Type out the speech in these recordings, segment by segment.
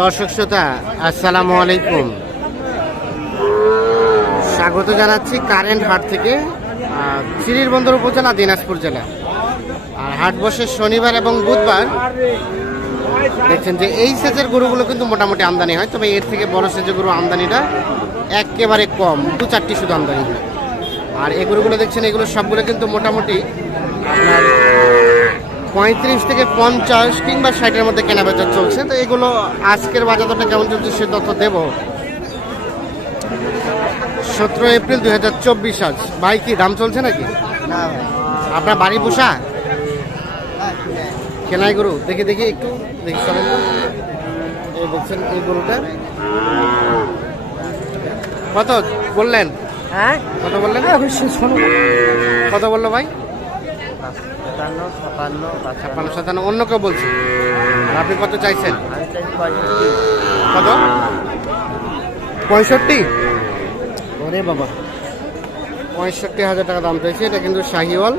দর্শক শ্রোতা আসসালামু আলাইকুম, স্বাগত জানাচ্ছি কারেন্ট হাট থেকে, শ্রীবন্দর উপজেলা, দিনাজপুর জেলা। আর হাট বসে শনিবার এবং বুধবার। দেখছেন যে এই সাইজের গরুগুলো কিন্তু মোটামুটি আমদানি হয়, তবে এর থেকে বড় সাইজের গরু আমদানিটা একেবারে কম, 2-4টি শুধু আমদানি হয়। আর এই গরুগুলো দেখছেন, এগুলো সবগুলো কিন্তু মোটামুটি আপনার 35 থেকে 50 কিংবা 60-এর মধ্যে কেনা বেচা চলছে। তো এগুলো আজকের বাজারটা কেমন চলছে সে তথ্য দেব। 17 এপ্রিল 2024 আজ। ভাই কি দাম চলছে নাকি? আপনার বাড়ি পোষা কেনাই গরু? দেখি একটু দেখি চলেন। এই দেখছেন এই গরুটা কত বললেন? হ্যাঁ কত বললেন? কত বললো ভাই? 56-57। অন্য কেউ বলছে? আপনি কত চাইছেন? কত? 65? ওরে বাবা, 65,000 টাকা দাম চাইছে। এটা কিন্তু শাহিওয়াল।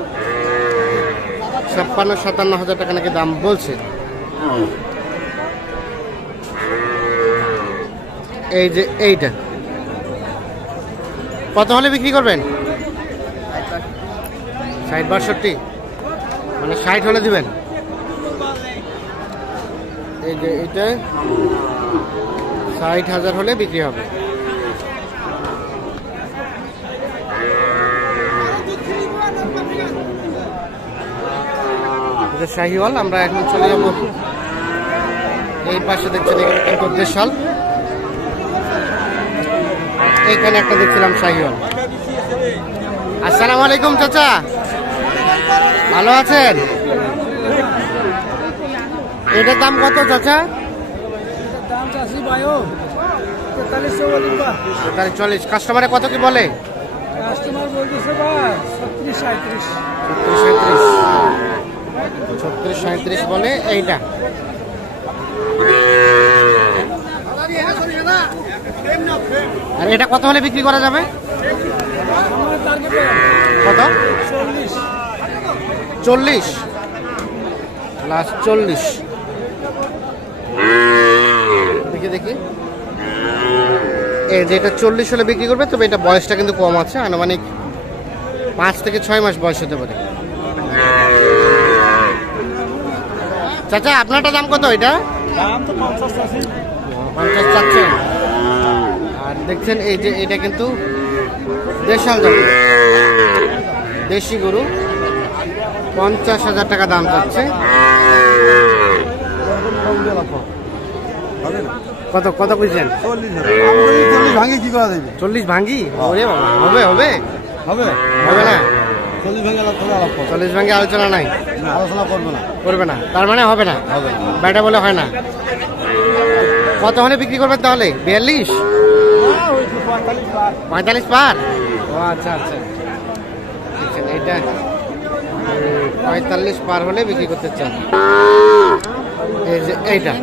56-57 টাকা নাকি দাম বলছে। এই যে এইটা কত হলে বিক্রি করবেন? 60-62, মানে 60 হলে দিবেন। এই যে এইটা 60,000 হলে বিক্রি হবে। শাহিওয়াল। আমরা এখন চলে যাব এই পাশে, দেখছেন কিন্তু দেশাল। এইখানে একটা দেখছিলাম শাহিওয়াল। আসসালামু আলাইকুম চাচা, ভালো আছেন? এটার দাম কত চাচা? 43-40। কাস্টমারে কত কি বলে? 36-37 বলে। এইটা আর এটা কত হলে বিক্রি করা যাবে? কত? 40 প্লাস 40। দেখি এই যে এটা 40 হলে বিক্রি করবে, তবে এটা বয়সটা কিন্তু কম আছে, আনুমানিক 5 থেকে 6 মাস বয়স হতে পারে। চাচা আপনারটা দাম কত? এটা 50 চাচ্ছেন। আর দেখছেন এই যে এটা কিন্তু দেশাল জাতের দেশি গরু, 50,000 টাকা দাম চাচ্ছে। কত কত বুঝছেন? 40 ভাঙি কি করা যাবে? 40 ভাঙ্গি? ওরে বাবা, হবে হবে হবে হবে না? 40 ভাঙ্গি আলোচনা নাই, আলোচনা করবে না, তার মানে হবে না। ব্যাটা বলে হয় না। কত হলে বিক্রি করবেন তাহলে? 42? 45 পার? ও আচ্ছা আচ্ছা, এইটা 45 পার হলে বিক্রি করতে চান। এই যে এইটা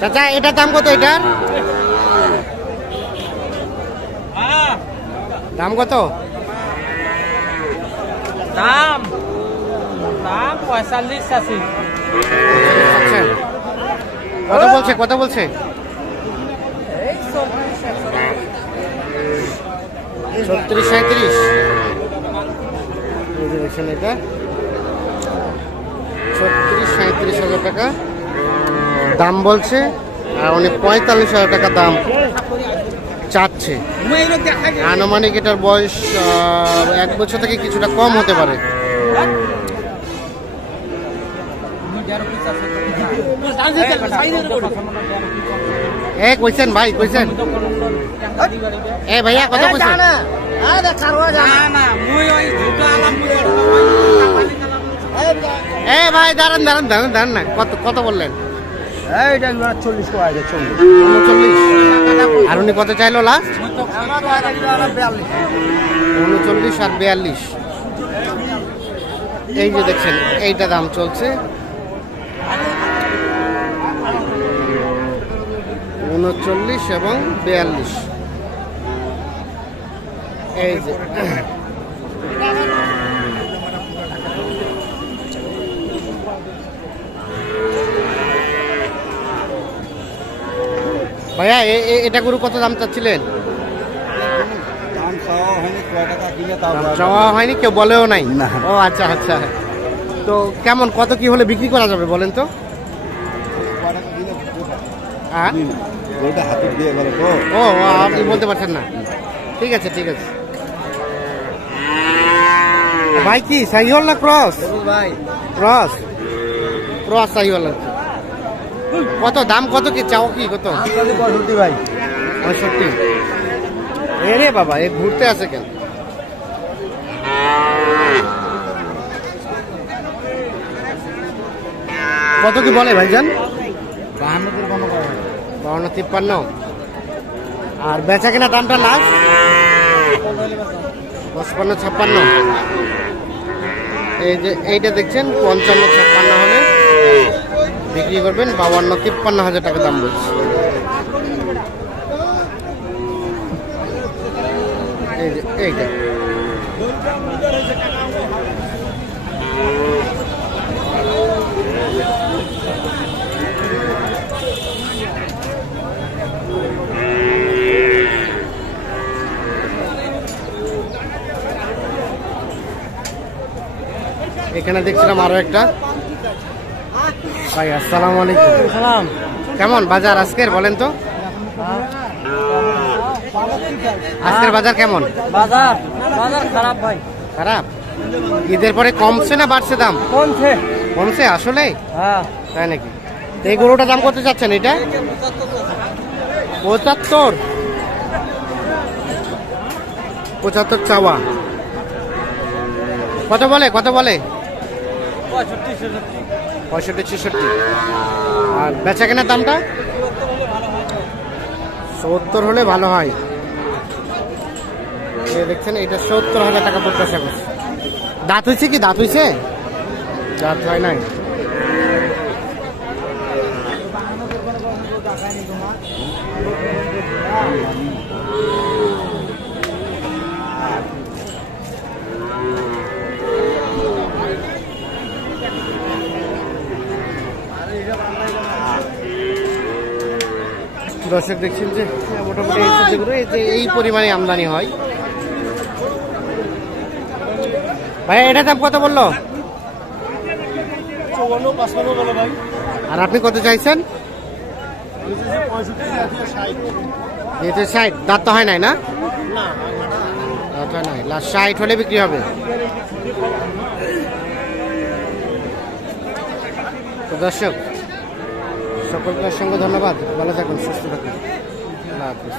চাচা এটার দাম কত? এটার দাম কত? দাম 45-80। কত বলছে? 36-37। দেখছেন এটা 36-37,000 টাকা দাম বলছে, আর উনি 45,000 টাকা দাম চাচ্ছে। আনুমানিক এটার বয়স 1 বছর থেকে কিছুটা কম হতে পারে। কইছেন ভাই, কইছেন? ভাইয়া কত কইছেন? ভাই দাঁড়ান না, কত বললেন? এইটা 40 টাকা আছে 40। 39। আর উনি কত চাইলো লাস্ট? 39 আর 42। এই যে দেখছেন এইটা দাম চলছে 39 এবং 42। এই যে ভাইয়া এটা গরু কত দাম চাচ্ছিলেন? দাম চাওয়া হয়নি, কয় টাকা কিনে তাও চাওয়া হয়নি, কেউ বলেও নাই? না। ও আচ্ছা আচ্ছা। তো কেমন কত কি হলে বিক্রি করা যাবে বলেন তো? কয় টাকা কিনে হ্যাঁ ওইটা হাতে দিয়ে গেল তো। ও আপনি বলতে পারছেন না, ঠিক আছে ঠিক আছে। ভাই কি সাইহল না ক্রস? ভাই ক্রস ক্রস সাইহল। কত দাম কত কি চাও কি কত? 65 ভাই। 65। এরে বাবা এ ঘুরতে আছে কেন? কত কি বলে ভাইজান? 52-53। আর বেচা কিনা দামটা লাস্ট 55-56। এই যে এইটা দেখছেন 55-56 হলে বিক্রি করবেন। 52-53 হাজার টাকা দাম বলছে। এই যে এইটা এখানে দেখছিলাম আরো একটা ভাই। আসসালামু আলাইকুম। সালাম। কেমন বাজার আজকের বলেন তো? আজকের বাজার কেমন? বাজার খারাপ ভাই। খারাপ? ঈদের পরে কমছে না বাড়ছে দাম? কমছে। কমছে আসলে? হ্যাঁ তাই নাকি? তো এই গরুটার দাম কত চাচ্ছেন এটা? 75। 75 চাওয়া। কত বলে কত বলে? 65-66। আর বেচা কেনার দামটা 70 হলে ভালো হয়। দেখছেন এটা 70,000 টাকা প্রত্যাশা করছে। দাঁত হয়েছে কি? দাঁত হয়েছে? দাঁত হয় নাই। দর্শক দেখছেন যে মোটামুটি এই পরিমাণে আমদানি হয়। ভাইয়া এটা দাম কত বললো? 54-55 ভাই। আর আপনি কত চাইছেন? 60। দাঁত তো হয় নাই না? দাঁত হয় নাই, লাস্ট 60 হলে বিক্রি হবে। তো দর্শক সকলকে অসংখ্য ধন্যবাদ। ভালো থাকুন, সুস্থ থাকুন। আল্লাহ হাফিজ।